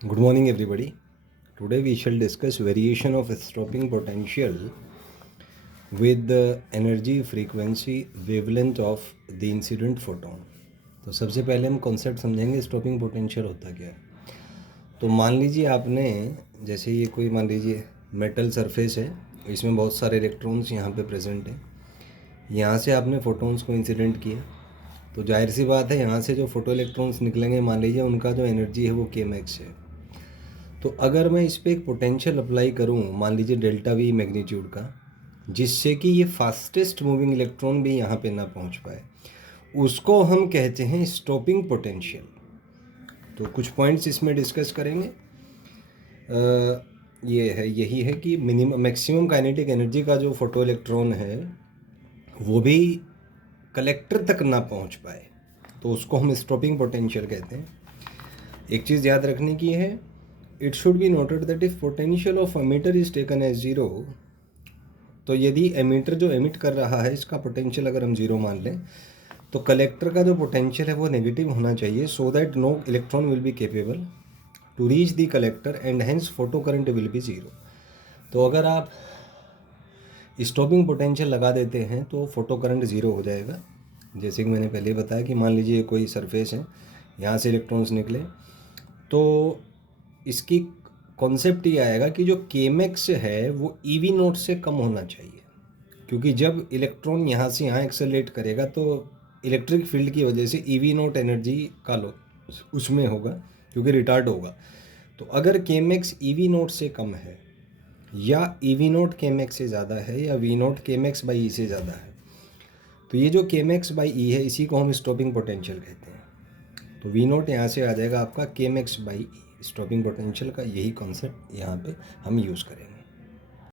Good morning, everybody. Today we shall discuss variation of stopping potential with the energy frequency wavelength of the incident photon. तो सबसे पहले हम concept समझेंगे stopping potential होता क्या है। तो मान लीजिए आपने जैसे ये कोई मान लीजिए मेटल सरफेस है, इसमें बहुत सारे इलेक्ट्रॉन्स यहाँ पे प्रेजेंट हैं। यहाँ से आपने फोटॉन्स को इंसिडेंट किया, तो जाहिर सी बात है यहाँ से जो फोटो इलेक्ट्रॉन्स निकलेंगे मान लीजिए उनका जो एनर्जी है वो के मैक्स है। तो अगर मैं इस पर एक पोटेंशियल अप्लाई करूँ मान लीजिए डेल्टा वी मैग्नीट्यूड का, जिससे कि ये फास्टेस्ट मूविंग इलेक्ट्रॉन भी यहाँ पे ना पहुँच पाए, उसको हम कहते हैं स्टॉपिंग पोटेंशियल। तो कुछ पॉइंट्स इसमें डिस्कस करेंगे। यही है कि मिनिमम मैक्सिमम काइनेटिक एनर्जी का जो फोटो इलेक्ट्रॉन है वो भी कलेक्टर तक ना पहुँच पाए, तो उसको हम स्टॉपिंग पोटेंशियल कहते हैं। एक चीज़ याद रखने की है, it should be noted that if potential of emitter is taken as zero, तो यदि एमिटर जो एमिट कर रहा है इसका पोटेंशियल अगर हम ज़ीरो मान लें, तो कलेक्टर का जो पोटेंशियल है वो नेगेटिव होना चाहिए, so that no electron will be capable to reach the collector and hence photo current will be zero. तो अगर आप स्टॉपिंग पोटेंशियल लगा देते हैं तो फोटो करंट ज़ीरो हो जाएगा। जैसे कि मैंने पहले बताया कि मान लीजिए कोई सरफेस है, यहाँ से इलेक्ट्रॉन्स निकले, तो इसकी कॉन्सेप्ट ये आएगा कि जो के मैक्स है वो ईवी नोट से कम होना चाहिए, क्योंकि जब इलेक्ट्रॉन यहाँ से यहाँ एक्सेलरेट करेगा तो इलेक्ट्रिक फील्ड की वजह से ईवी नोट एनर्जी का लो उसमें होगा, क्योंकि रिटार्ड होगा। तो अगर के मैक्स ईवी नोट से कम है या ईवी नोट के मैक्स से ज़्यादा है या वी नोट के मैक्स बाई ई से ज़्यादा है, तो ये जो के मैक्स बाई ई है इसी को हम स्टॉपिंग पोटेंशियल कहते हैं। तो वी नोट यहाँ से आ जाएगा आपका के max by E. Stopping potential का यही कॉन्सेप्ट यहाँ पे हम यूज़ करेंगे।